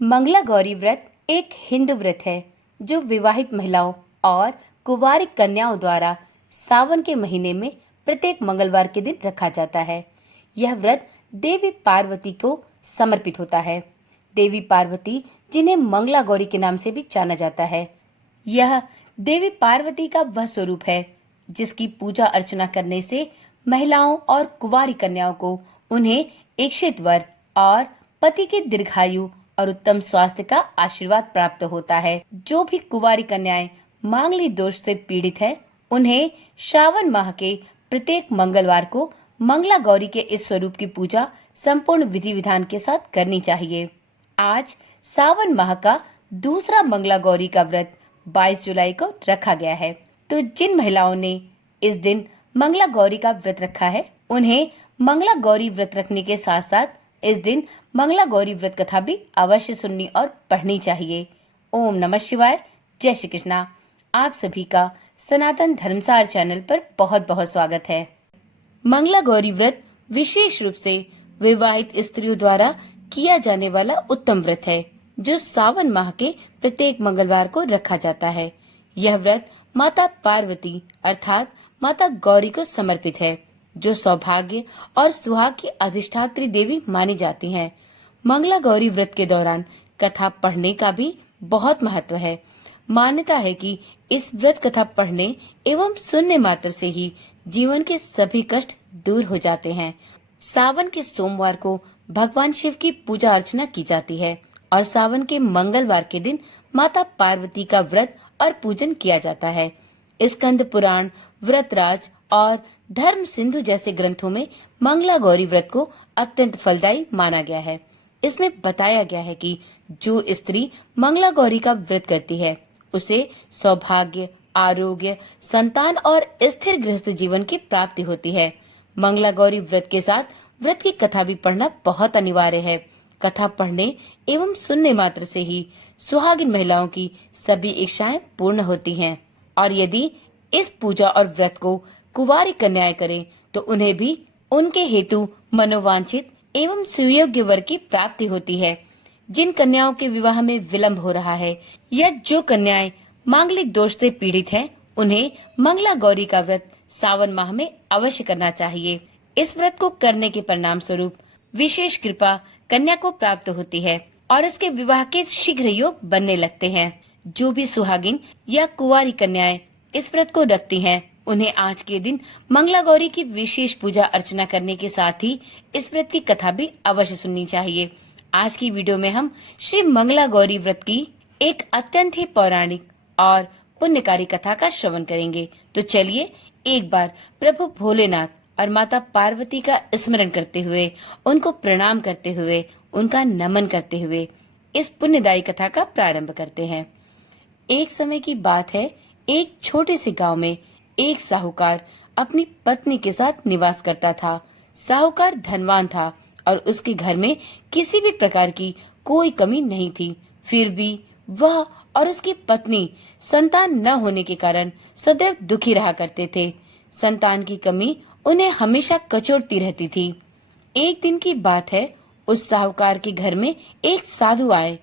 मंगला गौरी व्रत एक हिंदू व्रत है जो विवाहित महिलाओं और कुंवारी कन्याओं द्वारा सावन के महीने में प्रत्येक मंगलवार के दिन रखा जाता है। यह व्रत देवी पार्वती को समर्पित होता है। देवी पार्वती, जिन्हें मंगला गौरी के नाम से भी जाना जाता है, यह देवी पार्वती का वह स्वरूप है जिसकी पूजा अर्चना करने से महिलाओं और कुंवारी कन्याओं को उन्हें इच्छित वर और पति की दीर्घायु और उत्तम स्वास्थ्य का आशीर्वाद प्राप्त होता है। जो भी कुंवारी कन्याएं मांगलिक दोष से पीड़ित है, उन्हें श्रावण माह के प्रत्येक मंगलवार को मंगला गौरी के इस स्वरूप की पूजा संपूर्ण विधि विधान के साथ करनी चाहिए। आज सावन माह का दूसरा मंगला गौरी का व्रत 22 जुलाई को रखा गया है। तो जिन महिलाओं ने इस दिन मंगला गौरी का व्रत रखा है, उन्हें मंगला गौरी व्रत रखने के साथ साथ इस दिन मंगला गौरी व्रत कथा भी अवश्य सुननी और पढ़नी चाहिए। ओम नमः शिवाय। जय श्री कृष्णा। आप सभी का सनातन धर्मसार चैनल पर बहुत बहुत स्वागत है। मंगला गौरी व्रत विशेष रूप से विवाहित स्त्रियों द्वारा किया जाने वाला उत्तम व्रत है जो सावन माह के प्रत्येक मंगलवार को रखा जाता है। यह व्रत माता पार्वती अर्थात माता गौरी को समर्पित है, जो सौभाग्य और सुहाग की अधिष्ठात्री देवी मानी जाती हैं। मंगला गौरी व्रत के दौरान कथा पढ़ने का भी बहुत महत्व है। मान्यता है कि इस व्रत कथा पढ़ने एवं सुनने मात्र से ही जीवन के सभी कष्ट दूर हो जाते हैं। सावन के सोमवार को भगवान शिव की पूजा अर्चना की जाती है और सावन के मंगलवार के दिन माता पार्वती का व्रत और पूजन किया जाता है। स्कंद पुराण, व्रतराज और धर्म सिंधु जैसे ग्रंथों में मंगला गौरी व्रत को अत्यंत फलदायी माना गया है। इसमें बताया गया है कि जो स्त्री मंगला गौरी का व्रत करती है, उसे सौभाग्य, आरोग्य, संतान और स्थिर गृहस्थ जीवन की प्राप्ति होती है। मंगला गौरी व्रत के साथ व्रत की कथा भी पढ़ना बहुत अनिवार्य है। कथा पढ़ने एवं सुनने मात्र से ही सुहागिन महिलाओं की सभी इच्छाएं पूर्ण होती हैं और यदि इस पूजा और व्रत को कुंवारी कन्याएं करें तो उन्हें भी उनके हेतु मनोवांछित एवं सुयोग्य वर की प्राप्ति होती है। जिन कन्याओं के विवाह में विलंब हो रहा है या जो कन्याएं मांगलिक दोष से पीड़ित हैं, उन्हें मंगला गौरी का व्रत सावन माह में अवश्य करना चाहिए। इस व्रत को करने के परिणाम स्वरूप विशेष कृपा कन्या को प्राप्त होती है और इसके विवाह के शीघ्र योग बनने लगते हैं। जो भी सुहागिन या कुंवारी कन्याएं इस व्रत को रखती हैं, उन्हें आज के दिन मंगला गौरी की विशेष पूजा अर्चना करने के साथ ही इस व्रत की कथा भी अवश्य सुननी चाहिए। आज की वीडियो में हम श्री मंगला गौरी व्रत की एक अत्यंत ही पौराणिक और पुण्यकारी कथा का श्रवण करेंगे। तो चलिए एक बार प्रभु भोलेनाथ और माता पार्वती का स्मरण करते हुए, उनको प्रणाम करते हुए, उनका नमन करते हुए इस पुण्यदायी कथा का प्रारंभ करते हैं। एक समय की बात है, एक छोटे से गांव में एक साहूकार अपनी पत्नी के साथ निवास करता था। साहूकार धनवान था और उसके घर में किसी भी प्रकार की कोई कमी नहीं थी। फिर भी वह और उसकी पत्नी संतान न होने के कारण सदैव दुखी रहा करते थे। संतान की कमी उन्हें हमेशा कचोटती रहती थी। एक दिन की बात है, उस साहूकार के घर में एक साधु आए।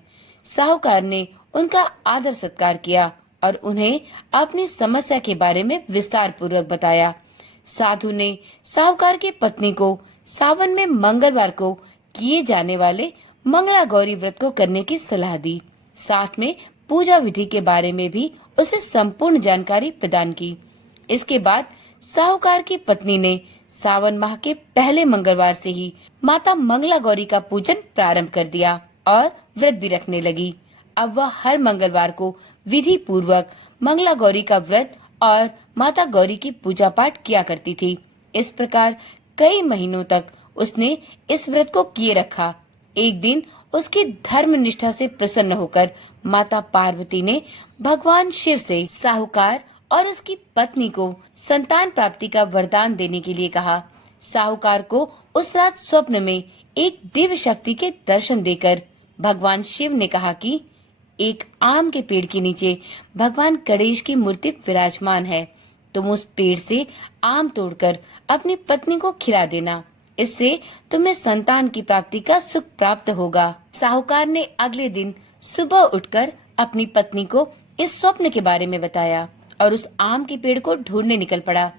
साहूकार ने उनका आदर सत्कार किया और उन्हें अपनी समस्या के बारे में विस्तार पूर्वक बताया। साधु ने साहूकार की पत्नी को सावन में मंगलवार को किए जाने वाले मंगला गौरी व्रत को करने की सलाह दी। साथ में पूजा विधि के बारे में भी उसे संपूर्ण जानकारी प्रदान की। इसके बाद साहूकार की पत्नी ने सावन माह के पहले मंगलवार से ही माता मंगला गौरी का पूजन प्रारंभ कर दिया और व्रत भी रखने लगी। अब वह हर मंगलवार को विधि पूर्वक मंगला गौरी का व्रत और माता गौरी की पूजा पाठ किया करती थी। इस प्रकार कई महीनों तक उसने इस व्रत को किए रखा। एक दिन उसकी धर्म निष्ठा से प्रसन्न होकर माता पार्वती ने भगवान शिव से साहूकार और उसकी पत्नी को संतान प्राप्ति का वरदान देने के लिए कहा। साहूकार को उस रात स्वप्न में एक दिव्य शक्ति के दर्शन देकर भगवान शिव ने कहा कि एक आम के पेड़ के नीचे भगवान गणेश की मूर्ति विराजमान है। तुम उस पेड़ से आम तोड़कर अपनी पत्नी को खिला देना। इससे तुम्हें संतान की प्राप्ति का सुख प्राप्त होगा। साहूकार ने अगले दिन सुबह उठकर अपनी पत्नी को इस स्वप्न के बारे में बताया और उस आम के पेड़ को ढूंढने निकल पड़ा।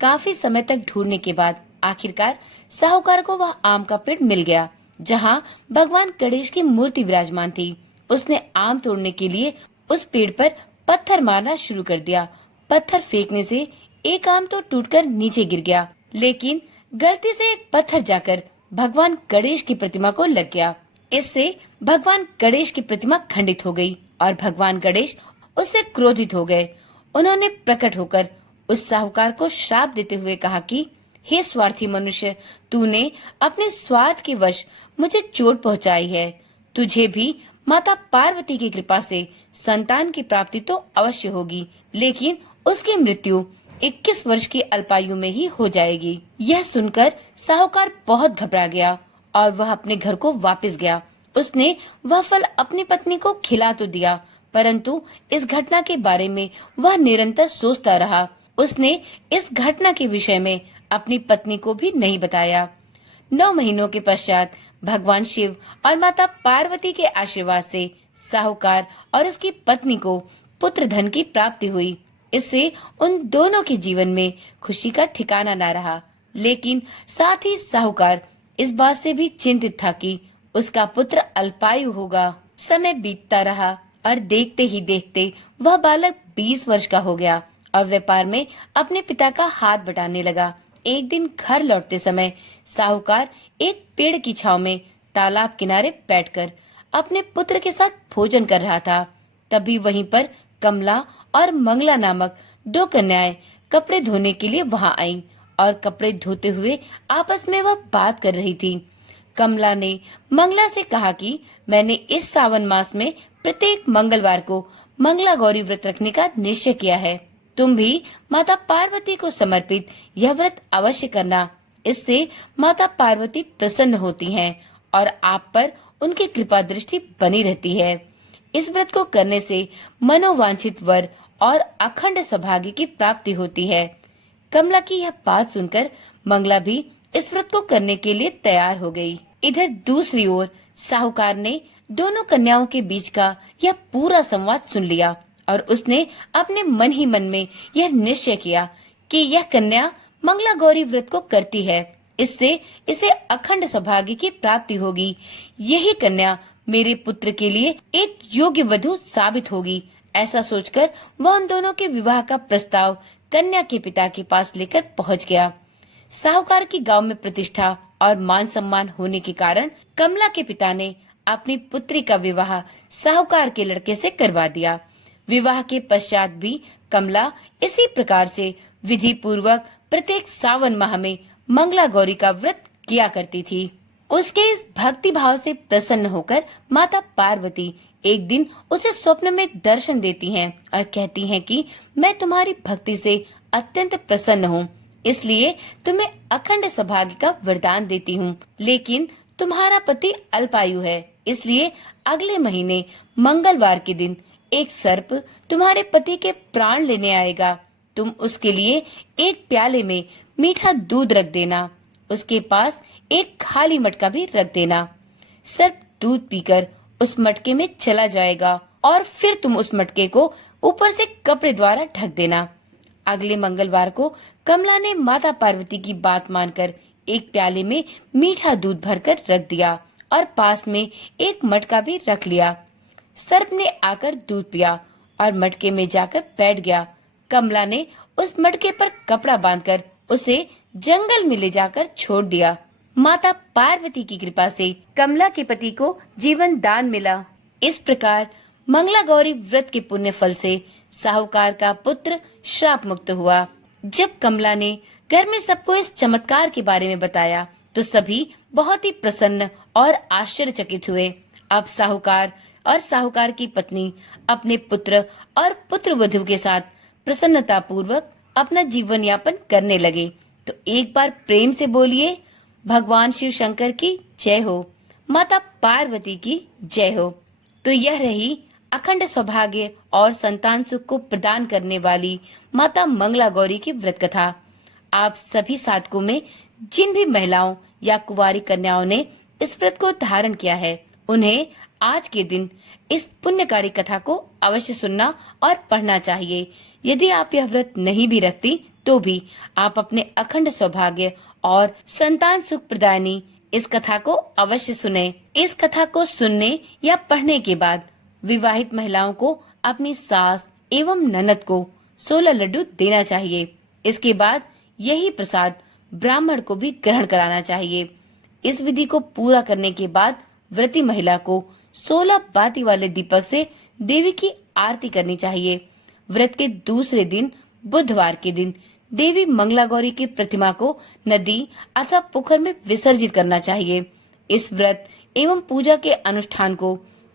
काफी समय तक ढूंढने के बाद आखिरकार साहूकार को वह आम का पेड़ मिल गया, जहाँ भगवान गणेश की मूर्ति विराजमान थी। उसने आम तोड़ने के लिए उस पेड़ पर पत्थर मारना शुरू कर दिया। पत्थर फेंकने से एक आम तो टूटकर नीचे गिर गया, लेकिन गलती से एक पत्थर जाकर भगवान गणेश की प्रतिमा को लग गया। इससे भगवान गणेश की प्रतिमा खंडित हो गई और भगवान गणेश उससे क्रोधित हो गए। उन्होंने प्रकट होकर उस साहूकार को श्राप देते हुए कहा कि हे स्वार्थी मनुष्य, तूने अपने स्वार्थ के वश मुझे चोट पहुंचाई है। तुझे भी माता पार्वती की कृपा से संतान की प्राप्ति तो अवश्य होगी, लेकिन उसकी मृत्यु 21 वर्ष की अल्पायु में ही हो जाएगी। यह सुनकर साहूकार बहुत घबरा गया और वह अपने घर को वापस गया। उसने वह फल अपनी पत्नी को खिला तो दिया, परंतु इस घटना के बारे में वह निरंतर सोचता रहा। उसने इस घटना के विषय में अपनी पत्नी को भी नहीं बताया। 9 महीनों के पश्चात भगवान शिव और माता पार्वती के आशीर्वाद से साहूकार और उसकी पत्नी को पुत्र धन की प्राप्ति हुई। इससे उन दोनों के जीवन में खुशी का ठिकाना न रहा, लेकिन साथ ही साहूकार इस बात से भी चिंतित था कि उसका पुत्र अल्पायु होगा। समय बीतता रहा और देखते ही देखते वह बालक 20 वर्ष का हो गया और व्यापार में अपने पिता का हाथ बटाने लगा। एक दिन घर लौटते समय साहूकार एक पेड़ की छांव में तालाब किनारे बैठकर अपने पुत्र के साथ भोजन कर रहा था। तभी वहीं पर कमला और मंगला नामक 2 कन्याएं कपड़े धोने के लिए वहां आईं और कपड़े धोते हुए आपस में वह बात कर रही थी। कमला ने मंगला से कहा कि मैंने इस सावन मास में प्रत्येक मंगलवार को मंगला गौरी व्रत रखने का निश्चय किया है। तुम भी माता पार्वती को समर्पित यह व्रत अवश्य करना। इससे माता पार्वती प्रसन्न होती हैं और आप पर उनकी कृपा दृष्टि बनी रहती है। इस व्रत को करने से मनोवांछित वर और अखंड सौभाग्य की प्राप्ति होती है। कमला की यह बात सुनकर मंगला भी इस व्रत को करने के लिए तैयार हो गई। इधर दूसरी ओर साहूकार ने दोनों कन्याओं के बीच का यह पूरा संवाद सुन लिया और उसने अपने मन ही मन में यह निश्चय किया कि यह कन्या मंगला गौरी व्रत को करती है, इससे इसे अखंड सौभाग्य की प्राप्ति होगी। यही कन्या मेरे पुत्र के लिए एक योग्य वधू साबित होगी। ऐसा सोचकर वह उन दोनों के विवाह का प्रस्ताव कन्या के पिता के पास लेकर पहुंच गया। साहूकार की गांव में प्रतिष्ठा और मान सम्मान होने के कारण कमला के पिता ने अपनी पुत्री का विवाह साहूकार के लड़के से करवा दिया। विवाह के पश्चात भी कमला इसी प्रकार से विधि पूर्वक प्रत्येक सावन माह में मंगला गौरी का व्रत किया करती थी। उसके इस भक्ति भाव से प्रसन्न होकर माता पार्वती एक दिन उसे स्वप्न में दर्शन देती हैं और कहती हैं कि मैं तुम्हारी भक्ति से अत्यंत प्रसन्न हूँ, इसलिए तुम्हें अखंड सौभाग्य का वरदान देती हूँ। लेकिन तुम्हारा पति अल्पायु है, इसलिए अगले महीने मंगलवार के दिन एक सर्प तुम्हारे पति के प्राण लेने आएगा। तुम उसके लिए एक प्याले में मीठा दूध रख देना, उसके पास एक खाली मटका भी रख देना। सर्प दूध पीकर उस मटके में चला जाएगा और फिर तुम उस मटके को ऊपर से कपड़े द्वारा ढक देना। अगले मंगलवार को कमला ने माता पार्वती की बात मानकर एक प्याले में मीठा दूध भरकर रख दिया और पास में एक मटका भी रख लिया। सर्प ने आकर दूध पिया और मटके में जाकर बैठ गया। कमला ने उस मटके पर कपड़ा बांधकर उसे जंगल में ले जाकर छोड़ दिया। माता पार्वती की कृपा से कमला के पति को जीवन दान मिला। इस प्रकार मंगला गौरी व्रत के पुण्य फल से साहूकार का पुत्र श्राप मुक्त हुआ। जब कमला ने घर में सबको इस चमत्कार के बारे में बताया तो सभी बहुत ही प्रसन्न और आश्चर्यचकित हुए। अब साहूकार और साहूकार की पत्नी अपने पुत्र और पुत्र वधू के साथ प्रसन्नता पूर्वक अपना जीवन यापन करने लगे। तो एक बार प्रेम से बोलिए, भगवान शिव शंकर की जय हो, माता पार्वती की जय हो। तो यह रही अखंड सौभाग्य और संतान सुख को प्रदान करने वाली माता मंगला गौरी की व्रत कथा। आप सभी साधकों में जिन भी महिलाओं या कुंवारी कन्याओं ने इस व्रत को धारण किया है, उन्हें आज के दिन इस पुण्यकारी कथा को अवश्य सुनना और पढ़ना चाहिए। यदि आप यह व्रत नहीं भी रखती तो भी आप अपने अखंड सौभाग्य और संतान सुख प्रदायनी इस कथा को अवश्य सुने। इस कथा को सुनने या पढ़ने के बाद विवाहित महिलाओं को अपनी सास एवं ननद को 16 लड्डू देना चाहिए। इसके बाद यही प्रसाद ब्राह्मण को भी ग्रहण कराना चाहिए। इस विधि को पूरा करने के बाद व्रती महिला को 16 बाती वाले दीपक से देवी की आरती करनी चाहिए। व्रत के दूसरे दिन बुधवार के दिन देवी मंगला गौरी की प्रतिमा को नदी अथवा पोखर में विसर्जित करना चाहिए। इस व्रत एवं पूजा के अनुष्ठान को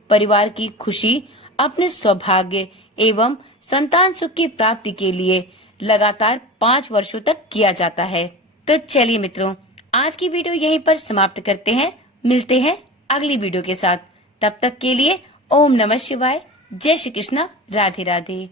परिवार की खुशी, अपने सौभाग्य एवं संतान सुख की प्राप्ति के लिए लगातार 5 वर्षों तक किया जाता है। तो चलिए मित्रों, आज की वीडियो यहीं पर समाप्त करते हैं। मिलते हैं अगली वीडियो के साथ। तब तक के लिए ओम नमः शिवाय, जय श्री कृष्णा, राधे राधे।